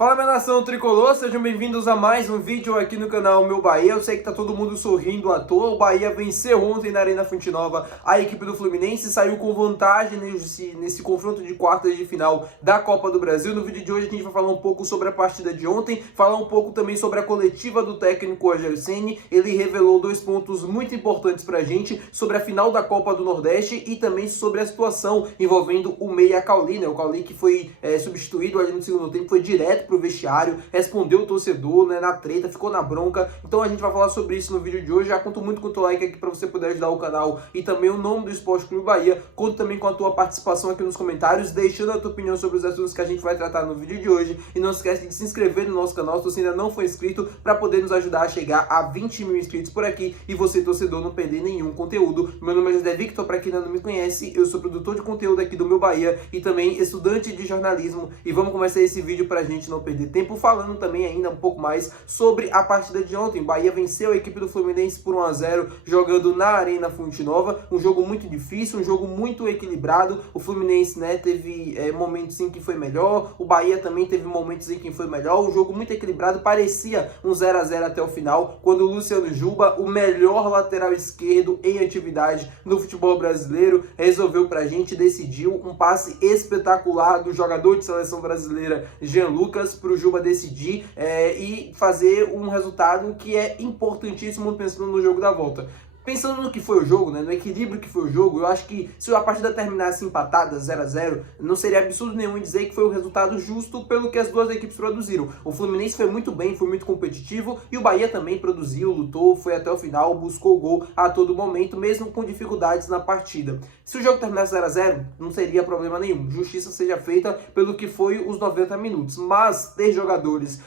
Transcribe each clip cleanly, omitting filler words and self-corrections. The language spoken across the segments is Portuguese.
Fala, minha nação tricolor, sejam bem-vindos a mais um vídeo aqui no canal Meu Bahia. Eu sei que tá todo mundo sorrindo à toa. O Bahia venceu ontem na Arena Fonte Nova a equipe do Fluminense, saiu com vantagem nesse confronto de quartas de final da Copa do Brasil. No vídeo de hoje a gente vai falar um pouco sobre a partida de ontem, falar um pouco também sobre a coletiva do técnico Rogério Ceni. Ele revelou dois pontos muito importantes pra gente sobre a final da Copa do Nordeste e também sobre a situação envolvendo o meia Cauli, né? O Cauli que foi substituído ali no segundo tempo, foi direto pro vestiário, respondeu o torcedor, né, na treta, ficou na bronca. Então a gente vai falar sobre isso no vídeo de hoje. Já conto muito com o teu like aqui para você poder ajudar o canal e também o nome do Esporte Clube Bahia. Conto também com a tua participação aqui nos comentários, deixando a tua opinião sobre os assuntos que a gente vai tratar no vídeo de hoje. E não esquece de se inscrever no nosso canal se você ainda não for inscrito, para poder nos ajudar a chegar a 20 mil inscritos por aqui e você, torcedor, não perder nenhum conteúdo. Meu nome é José Victor, para quem ainda não me conhece, eu sou produtor de conteúdo aqui do Meu Bahia e também estudante de jornalismo. E vamos começar esse vídeo pra gente não perder tempo, falando também ainda um pouco mais sobre a partida de ontem. Bahia venceu a equipe do Fluminense por 1-0, jogando na Arena Fonte Nova. Um jogo muito difícil, um jogo muito equilibrado. O Fluminense, né, teve momentos em que foi melhor, o Bahia também teve momentos em que foi melhor. Um jogo muito equilibrado, parecia um 0-0 até o final, quando o Luciano Juba, o melhor lateral esquerdo em atividade no futebol brasileiro, resolveu pra gente, decidiu um passe espetacular do jogador de seleção brasileira Jean Lucas pro Juba decidir e fazer um resultado que é importantíssimo pensando no jogo da volta. Pensando no que foi o jogo, né, no equilíbrio que foi o jogo, eu acho que se a partida terminasse empatada 0-0, não seria absurdo nenhum dizer que foi o resultado justo pelo que as duas equipes produziram. O Fluminense foi muito bem, foi muito competitivo, e o Bahia também produziu, lutou, foi até o final, buscou o gol a todo momento, mesmo com dificuldades na partida. Se o jogo terminasse 0-0, não seria problema nenhum, justiça seja feita pelo que foi os 90 minutos. Mas ter jogadores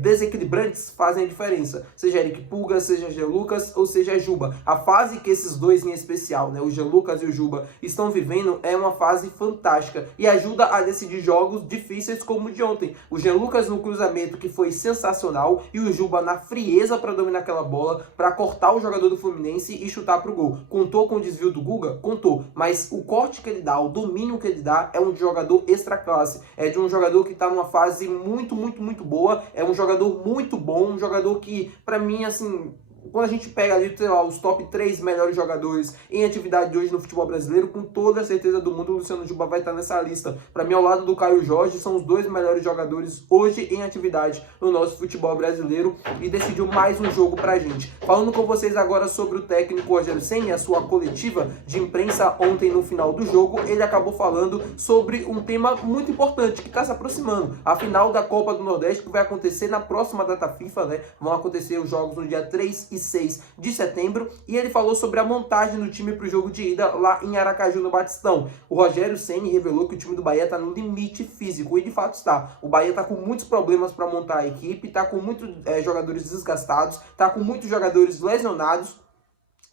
desequilibrantes fazem a diferença, seja Eric Pulga, seja Jean Lucas ou seja Juba. A fase que esses dois em especial, né, o Jean Lucas e o Juba, estão vivendo é uma fase fantástica e ajuda a decidir jogos difíceis como o de ontem. O Jean Lucas no cruzamento, que foi sensacional, e o Juba na frieza para dominar aquela bola, para cortar o jogador do Fluminense e chutar para o gol. Contou com o desvio do Guga? Contou, mas o corte que ele dá, o domínio que ele dá é um jogador extra classe, é de um jogador que está numa fase muito boa, é um jogador muito bom, um jogador que, para mim, assim, quando a gente pega ali, sei lá, os top 3 melhores jogadores em atividade hoje no futebol brasileiro, com toda a certeza do mundo, o Luciano Juba vai estar nessa lista. Para mim, ao lado do Caio Jorge, são os dois melhores jogadores hoje em atividade no nosso futebol brasileiro e decidiu mais um jogo pra gente. Falando com vocês agora sobre o técnico Rogério Ceni, a sua coletiva de imprensa ontem no final do jogo, ele acabou falando sobre um tema muito importante que está se aproximando. A final da Copa do Nordeste, que vai acontecer na próxima data FIFA, né? Vão acontecer os jogos no dia 3 e 6 de setembro, e ele falou sobre a montagem do time para o jogo de ida lá em Aracaju, no Batistão. O Rogério Ceni revelou que o time do Bahia está no limite físico, e de fato está. O Bahia está com muitos problemas para montar a equipe, está com muitos jogadores desgastados, está com muitos jogadores lesionados.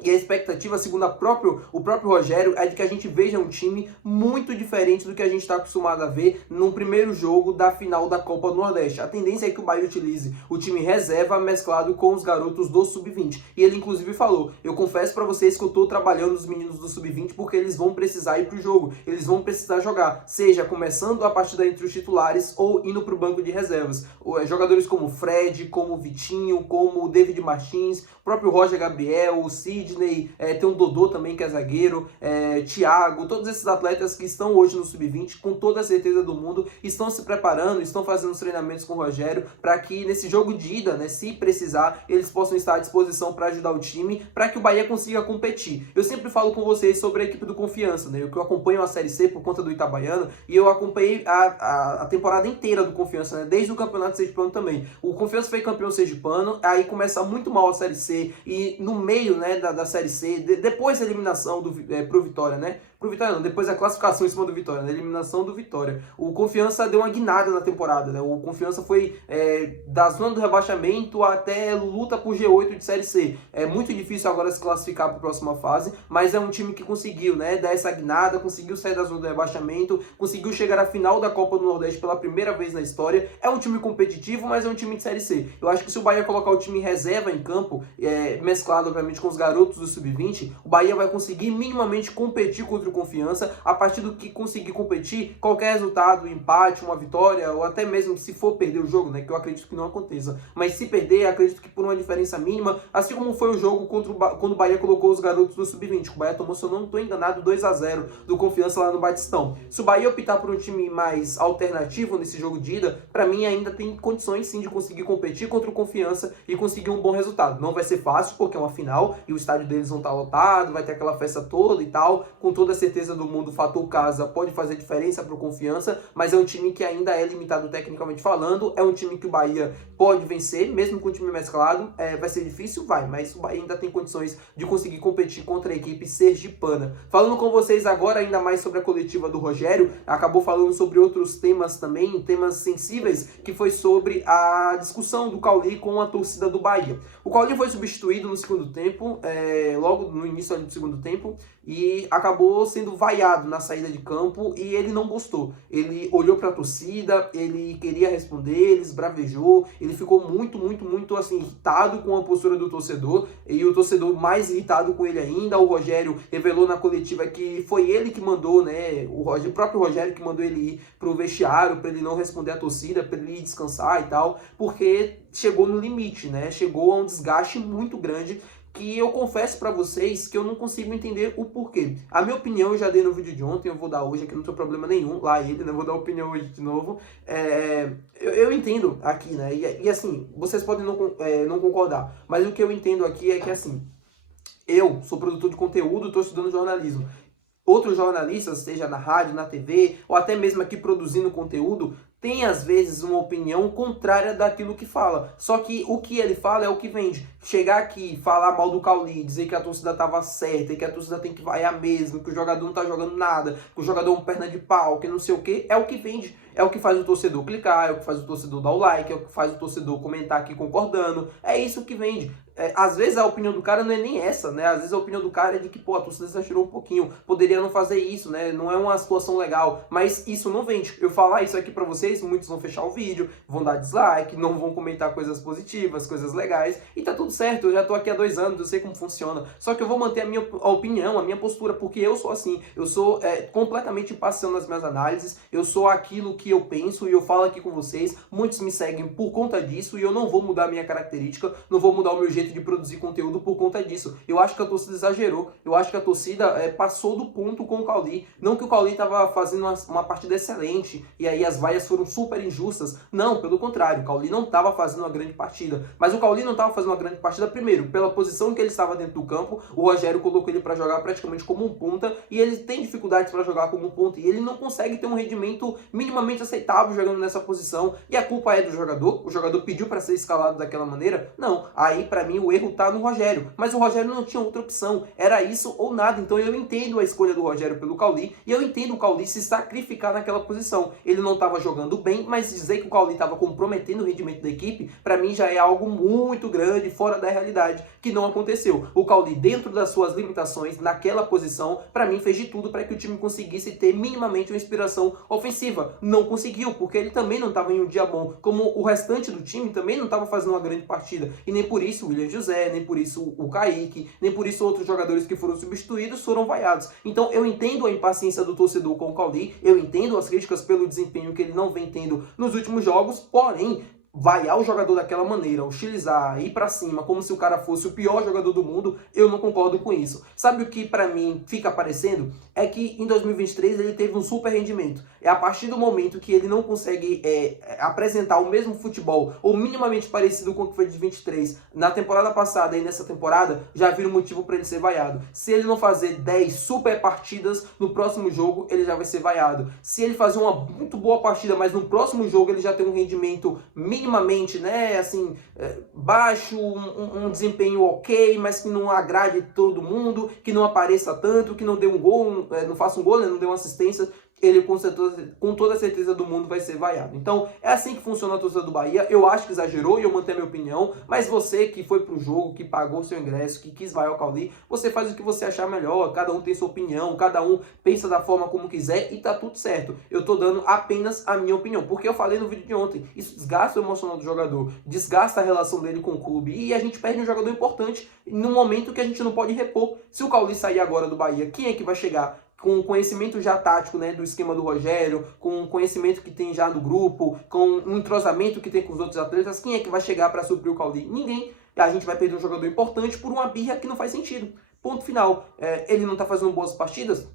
E a expectativa, segundo o próprio Rogério, é de que a gente veja um time muito diferente do que a gente está acostumado a ver no primeiro jogo da final da Copa do Nordeste. A tendência é que o Bahia utilize o time reserva mesclado com os garotos do Sub-20. E ele, inclusive, falou: eu confesso para vocês que eu estou trabalhando os meninos do Sub-20 porque eles vão precisar ir para o jogo, eles vão precisar jogar, seja começando a partida entre os titulares ou indo para o banco de reservas. Jogadores como o Fred, como o Vitinho, como o David Martins, o próprio Roger Gabriel, o Sidney, tem o Dodô também, que é zagueiro, Thiago, todos esses atletas que estão hoje no Sub-20, com toda a certeza do mundo, estão se preparando, estão fazendo os treinamentos com o Rogério, para que nesse jogo de ida, né, se precisar, eles possam estar à disposição para ajudar o time, para que o Bahia consiga competir. Eu sempre falo com vocês sobre a equipe do Confiança, né, eu acompanho a Série C por conta do Itabaiana, e eu acompanhei a temporada inteira do Confiança, né, desde o Campeonato Sergipano também. O Confiança foi campeão sergipano, aí começa muito mal a Série C, e no meio, né, da Série C, depois da eliminação pro Vitória, né? Pro Vitória não, depois da classificação em cima do Vitória, na eliminação do Vitória. O Confiança deu uma guinada na temporada, né? O Confiança foi da zona do rebaixamento até luta por G8 de Série C. É muito difícil agora se classificar para a próxima fase, mas é um time que conseguiu, né, dar essa guinada, conseguiu sair da zona do rebaixamento, conseguiu chegar à final da Copa do Nordeste pela primeira vez na história. É um time competitivo, mas é um time de Série C. Eu acho que se o Bahia colocar o time reserva em campo, mesclado obviamente com os garotos do Sub-20, o Bahia vai conseguir minimamente competir contra o Confiança, a partir do que conseguir competir, qualquer resultado, empate, uma vitória, ou até mesmo se for perder o jogo, né, que eu acredito que não aconteça, mas se perder, acredito que por uma diferença mínima, assim como foi o jogo quando o Bahia colocou os garotos do Sub-20, o Bahia tomou, se eu não estou enganado, 2-0 do Confiança lá no Batistão. Se o Bahia optar por um time mais alternativo nesse jogo de ida, para mim ainda tem condições sim de conseguir competir contra o Confiança e conseguir um bom resultado. Não vai ser fácil, porque é uma final e o estádio deles não está lotado, vai ter aquela festa toda e tal, com toda a certeza do mundo, o fator casa pode fazer diferença para o Confiança, mas é um time que ainda é limitado tecnicamente falando, é um time que o Bahia pode vencer, mesmo com o time mesclado, vai ser difícil, mas o Bahia ainda tem condições de conseguir competir contra a equipe sergipana. Falando com vocês agora ainda mais sobre a coletiva do Rogério, acabou falando sobre outros temas também, temas sensíveis, que foi sobre a discussão do Cauli com a torcida do Bahia. O Cauli foi substituído no segundo tempo, logo no início do segundo tempo, e acabou sendo vaiado na saída de campo e ele não gostou. Ele olhou para a torcida, ele queria responder, ele esbravejou, ele ficou muito assim irritado com a postura do torcedor e o torcedor mais irritado com ele ainda. O Rogério revelou na coletiva que foi ele que mandou, né, o próprio Rogério que mandou ele ir pro vestiário para ele não responder à torcida, para ele ir descansar e tal, porque chegou no limite, né? Chegou a um desgaste muito grande que eu confesso pra vocês que eu não consigo entender o porquê. A minha opinião eu já dei no vídeo de ontem, eu vou dar hoje aqui, não tem problema nenhum, lá ele, né, vou dar opinião hoje de novo. Eu entendo aqui, né, e assim, vocês podem não concordar, mas o que eu entendo aqui é que assim, eu sou produtor de conteúdo, estou estudando jornalismo. Outros jornalistas, seja na rádio, na TV, ou até mesmo aqui produzindo conteúdo, tem às vezes uma opinião contrária daquilo que fala. Só que o que ele fala é o que vende. Chegar aqui, falar mal do Cauli, dizer que a torcida estava certa e que a torcida tem que vaiar mesmo, que o jogador não tá jogando nada, que o jogador é um perna de pau, que não sei o que, é o que vende. É o que faz o torcedor clicar, é o que faz o torcedor dar o like, é o que faz o torcedor comentar aqui concordando. É isso que vende. Às vezes a opinião do cara não é nem essa, né? Às vezes a opinião do cara é de que, pô, a torcida exagerou um pouquinho, poderia não fazer isso, né? Não é uma situação legal, mas isso não vende. Eu falar isso aqui pra vocês, muitos vão fechar o vídeo, vão dar dislike, não vão comentar coisas positivas, coisas legais, e tá tudo certo, eu já tô aqui há 2 anos, eu sei como funciona. Só que eu vou manter a minha opinião, a minha postura, porque eu sou assim, eu sou completamente imparcial nas minhas análises, eu sou aquilo que eu penso e eu falo aqui com vocês, muitos me seguem por conta disso e eu não vou mudar a minha característica, não vou mudar o meu jeito de produzir conteúdo por conta disso. Eu acho que a torcida exagerou, eu acho que a torcida passou do ponto com o Cauli. Não que o Cauli estava fazendo uma partida excelente e aí as vaias foram super injustas. Não, pelo contrário, o Cauli não estava fazendo uma grande partida. Mas o Cauli não estava fazendo uma grande partida, primeiro, pela posição que ele estava dentro do campo. O Rogério colocou ele para jogar praticamente como um ponta e ele tem dificuldades para jogar como um ponta e ele não consegue ter um rendimento minimamente aceitável jogando nessa posição. E a culpa é do jogador? O jogador pediu para ser escalado daquela maneira? Não. Aí, para mim, o erro tá no Rogério. Mas o Rogério não tinha outra opção. Era isso ou nada. Então eu entendo a escolha do Rogério pelo Cauli e eu entendo o Cauli se sacrificar naquela posição. Ele não estava jogando bem, mas dizer que o Cauli estava comprometendo o rendimento da equipe, para mim já é algo muito grande, fora da realidade, que não aconteceu. O Cauli, dentro das suas limitações, naquela posição, para mim fez de tudo para que o time conseguisse ter minimamente uma inspiração ofensiva. Não conseguiu, porque ele também não estava em um dia bom, como o restante do time também não estava fazendo uma grande partida. E nem por isso o William José, nem por isso o Kaique, nem por isso outros jogadores que foram substituídos foram vaiados. Então eu entendo a impaciência do torcedor com o Cauli, eu entendo as críticas pelo desempenho que ele não vem tendo nos últimos jogos, porém, vaiar o jogador daquela maneira, hostilizar, ir pra cima, como se o cara fosse o pior jogador do mundo, eu não concordo com isso. Sabe o que pra mim fica aparecendo? É que em 2023 ele teve um super rendimento. É a partir do momento que ele não consegue apresentar o mesmo futebol, ou minimamente parecido com o que foi de 23, na temporada passada e nessa temporada, já vira um motivo pra ele ser vaiado. Se ele não fazer 10 super partidas, no próximo jogo ele já vai ser vaiado. Se ele fazer uma muito boa partida, mas no próximo jogo ele já tem um rendimento minimamente, né, assim, baixo, um desempenho ok, mas que não agrade todo mundo, que não apareça tanto, que não dê um gol, não faça um gol, né, não dê uma assistência, ele com toda a certeza do mundo vai ser vaiado. Então, é assim que funciona a torcida do Bahia. Eu acho que exagerou e eu mantenho a minha opinião, mas você que foi pro jogo, que pagou seu ingresso, que quis vaiar o Cauli, você faz o que você achar melhor, cada um tem sua opinião, cada um pensa da forma como quiser e tá tudo certo. Eu tô dando apenas a minha opinião, porque eu falei no vídeo de ontem, isso desgasta o emocional do jogador, desgasta a relação dele com o clube e a gente perde um jogador importante no momento que a gente não pode repor. Se o Cauli sair agora do Bahia, quem é que vai chegar? com o conhecimento já tático, né, do esquema do Rogério, com o conhecimento que tem já do grupo, com o entrosamento que tem com os outros atletas, quem é que vai chegar para suprir o Cauli? Ninguém. A gente vai perder um jogador importante por uma birra que não faz sentido. Ponto final. Ele não tá fazendo boas partidas?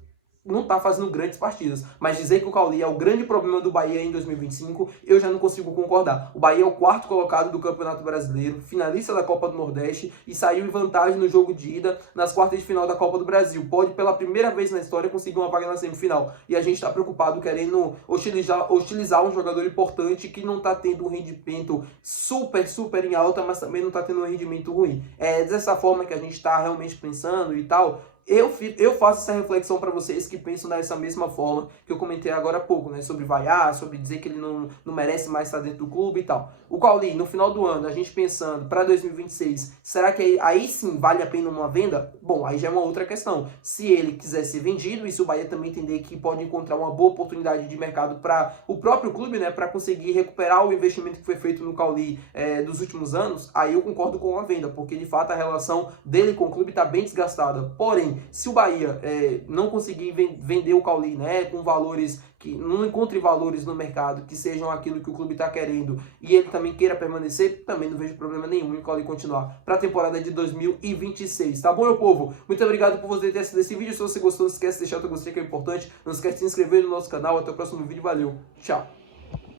Não tá fazendo grandes partidas, mas dizer que o Cauli é o grande problema do Bahia em 2025, eu já não consigo concordar. O Bahia é o quarto colocado do Campeonato Brasileiro, finalista da Copa do Nordeste e saiu em vantagem no jogo de ida nas quartas de final da Copa do Brasil. Pode, pela primeira vez na história, conseguir uma vaga na semifinal. E a gente está preocupado querendo hostilizar um jogador importante que não está tendo um rendimento super em alta, mas também não está tendo um rendimento ruim. É dessa forma que a gente está realmente pensando e tal. Eu faço essa reflexão para vocês que pensam dessa mesma forma que eu comentei agora há pouco, né? Sobre vaiar, sobre dizer que ele não merece mais estar dentro do clube e tal. O Cauli, no final do ano, a gente pensando para 2026, será que aí sim vale a pena uma venda? Bom, aí já é uma outra questão. Se ele quiser ser vendido e se o Bahia também entender que pode encontrar uma boa oportunidade de mercado para o próprio clube, né? Para conseguir recuperar o investimento que foi feito no Cauli dos últimos anos, aí eu concordo com a venda, porque de fato a relação dele com o clube está bem desgastada. Porém, se o Bahia não conseguir vender o Cauli, né, com valores que não encontre valores no mercado que sejam aquilo que o clube está querendo e ele também queira permanecer, também não vejo problema nenhum em o Cauli continuar para a temporada de 2026, tá bom, meu povo? Muito obrigado por você ter assistido esse vídeo. Se você gostou, não esquece de deixar o teu gostei, que é importante. Não esquece de se inscrever no nosso canal. Até o próximo vídeo, valeu, tchau!